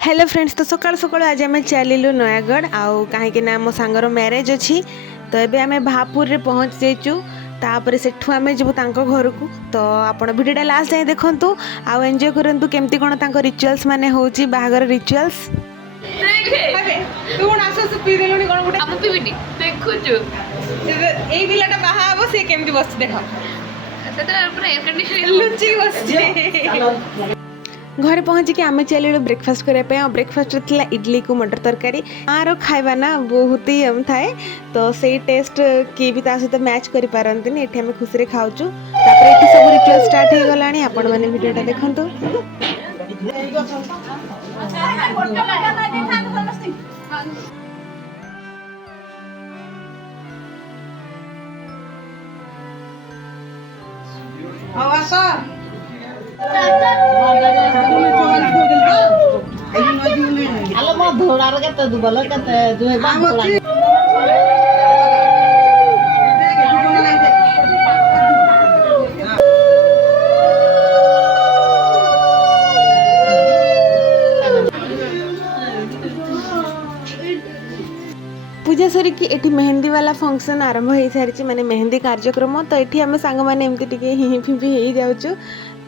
Hello friends, तो सकाल सकाल आज आम चलू नयागढ़ आउ कहीं मो सांगर मैरेज अच्छी। तो ये आम भापुर रे पहुँच जाइचु। तापर सेठू आम जीवु तांको घर को। तो आपण भिडियोटा लास्ट जाए देखंतु आउ एंजॉय करंतु केमती कोन तांको रिचुअल्स माने होची बाहागर रिचुअल्स। तू आसस पी देलुनी कोन गुटे हम पीबिनी देखुचु एई बिलाटा बाहा हबो से केमती बस देखा सेतरा पूरा एयर कंडीशन लुचि बस घर पहुँचिक आम चलू ब्रेकफास्ट करने। ब्रेकफास्ट थी इडली को मटर तरकारी। आर खाଇବା ना बहुत ही हम थाए, तो से टेस्ट किए भी सहित मैच कर पारती। ये आम खुशी खाऊँ। ये सब रिचुअल स्टार्ट हो गला। आपण मैंने वीडियोटा देखंतु। Alam mo, dhurar ka to, dubalo ka to, duhe ba? पूजा सरी कि एठी मेहंदी वाला फंक्शन आरंभ हो सारी माने मेहंदी कार्यक्रम। तो ये आम सांग मैंने एमती टिके हिं फिंपी हो जाऊँ।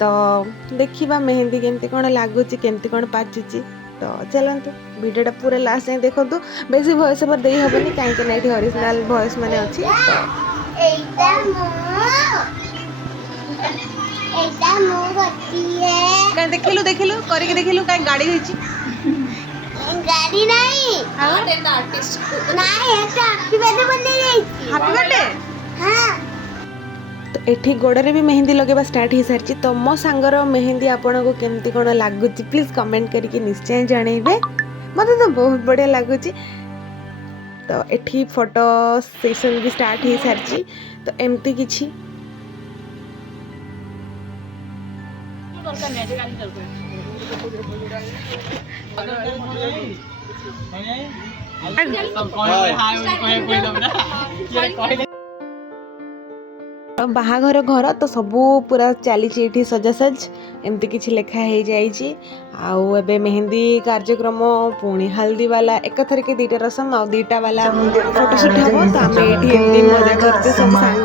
तो देखा मेहंदी केमती कौन लगुच केमती कौन पाचुची। तो चलतु वीडियोटा पूरा लास्ट जाए देखो। बेसी वॉइस ओवर दे हेनी कहीं ओरिजिनल वॉइस माने अच्छी। देखिलु देखिलु करके देखिलु कहीं गाड़ी होइची गाड़ी नहीं आर्टिस्ट नहीं ऐसा हैप्पी बर्थडे बन गई हैप्पी बर्थडे। हां तो एठी गोड़े भी मेहंदी लगेबा स्टार्ट हो सारी। तो मो सांगर मेहंदी आपन को केमती कोन लागुची प्लीज कमेंट करके निश्चय जणैबे। मते तो बहुत बढ़िया लागुची। तो एठी फोटो सेशन भी स्टार्ट हो सारी। तो एमती किछि बाहाघर घर तो सबू पूरा चली सजासज एमती किछि लेखा हो जाइए। आउ एबे मेहंदी कार्यक्रम पुणी हल्दी वाला एकथर के दीटा रसम आ दीटा वाला फोटोशूट हम। तो आम ये एमती मजा करते सब सांग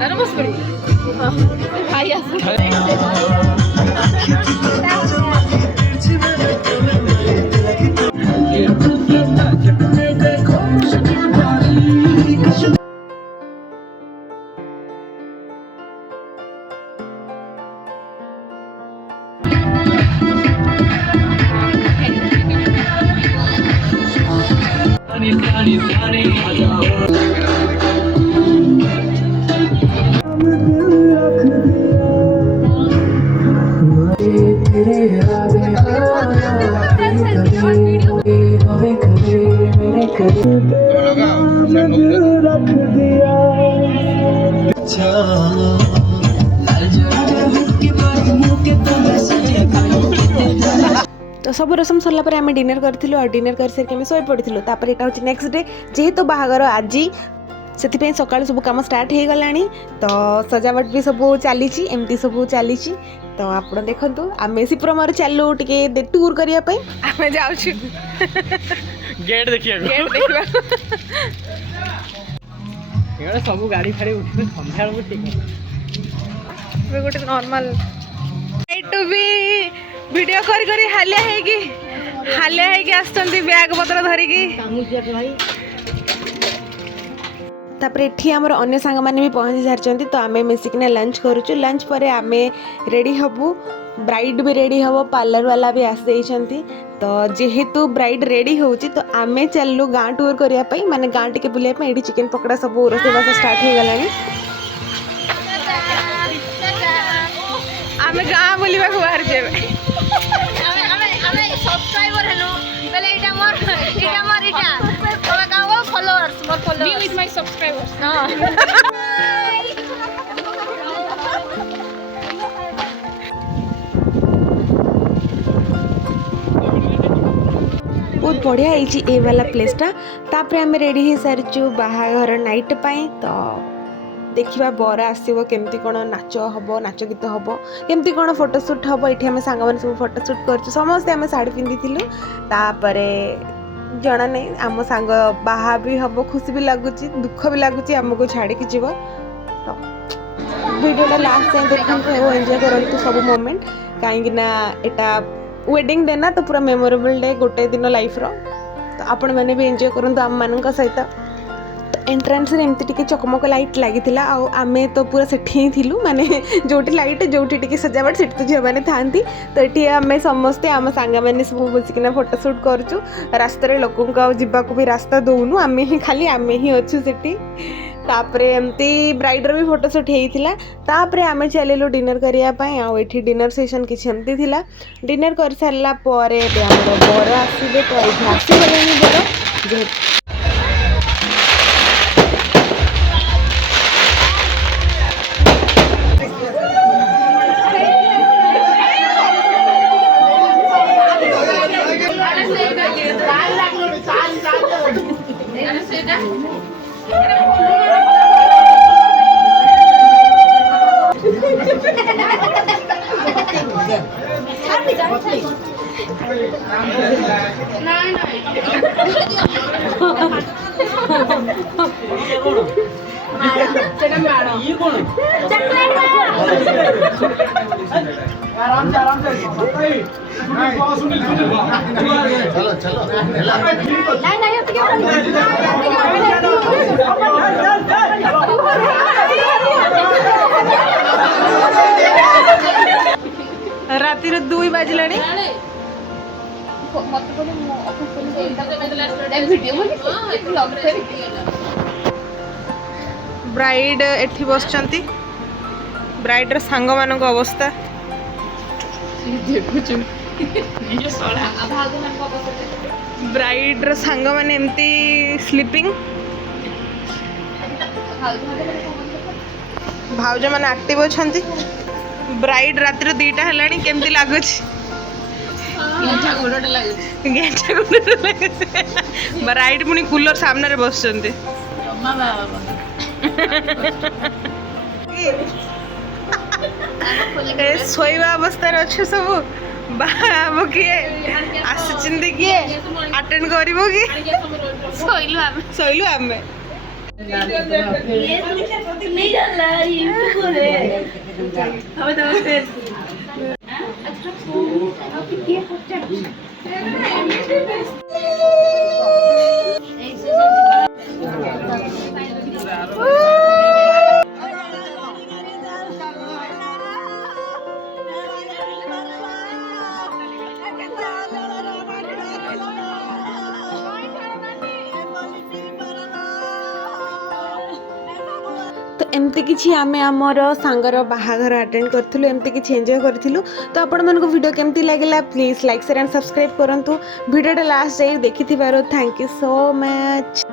अरे बस बड़ी भाई तो सब रसम सरला पर आम डिनर करूँ और डिनर कर सारिक आम शोई पड़ू। तापर यहाँ हूँ नेक्स्ट डे जेहेतु बाहागर आज से सकाल सब कम स्टार्ट हो गला। तो सजावट भी सब चली एमती सब चली। तो आप देखु आम सिप्रमर चलू टे टूर करने आम जाऊँ गेट देखिए सब गाड़ी फाड़ी उठे सन्ध्या गोटे नॉर्मल भी वीडियो करी हालिया है बैग पत्र धरिकी। तापर एठी हमर अन्य सांग माने भी पहुंची सारचंती। तो आमे मिसिकना लंच करूछु। लंच परे आमे रेडी हबु। ब्राइड भी रेडी हबो, पार्लर वाला भी आस जाइछंती। तो जेहेतु ब्राइड रेडी होउची तो आमे चललु गां टूर करिया पई माने गां टिके बुलिया पई। एठी चिकन पकोड़ा सब रोसे बास स्टार्ट हो गलानी। आमे गां बुलिबा को बाहर जेबे। हमें सब्सक्राइबर हेलो पहले इटा followers me with my subscribers बढ़िया होती ए वाला प्लेसटा। तापर आम रेडी हो सारी बाहाघर नाइट पाई तो देखा बर आसो केमती कौन नाच हम नाच गीत हम केमती कौन फोटोशूट हम ये आम सांग मैंने सब फोटोशूट कर समस्ते आम शाढ़ी पिंधि तापर जना नहीं आम सांग बाहा भी हम खुशी भी लगुच दुख भी लगुच आमको छाड़िकी जीव तो वीडियोटा लास्ट जाए देखते एंजॉय करूँ सब मोमेंट कहीं एटा वेडिंग डे ना तो पूरा मेमोरेबल डे गोटे दिन लाइफ रो तो आपण मैंने भी एंजॉय करूँ आम मान सहित एंट्रांस रे एमती टिके चकमक लाइट लगी आमे तो पूरा सेठी ही थिलु माने जोटी लाइट जोटी टिके सजावट सेठ तो झियो माने थांती तो एठी आमे समस्ते आम सांगा माने सब बसिकिना फोटोशूट करचु रास्ता रे लोकन को जीवा को भी रास्ता दउनु आमे ही खाली आमे ही अच्छु सेठी तापरे एमती ब्राइडर भी फोटोशूट हेइथिला तापरे आमे चलिलु डिनर करिया पई आ एठी डिनर सेशन किछ एमती थिला डिनर कर सारला परे हमर बर आसीबे तो एठी आसी गलेनी बर जे रातिर 2 बाजिलानी ब्राइड एठी बसचंती ब्राइडर सांग मानक अवस्था ब्राइडर सांग माने एमती स्लीपिंग भाउज माने एक्टिव अछंती ब्राइड रातिर 2टा हेलानी केमती लागुछ गेंटा गुडटा लागुछ ब्राइड पुनी कूलर सामने रे बसचंती शोवा अवस्था अच्छे सब बाबू किए आसुचिंदी किए अटेंड करिवो कि सोइलु आमे तो एमती किछि आमे आमर सांगर बाहाघर अटेंड करथिलु एमती किछि एंजॉय करथिलु तो आपण मन को वीडियो केमती लागला please like share and subscribe करंतु वीडियोटा लास्ट जाई देखिथिबारो थैंक यू सो मच।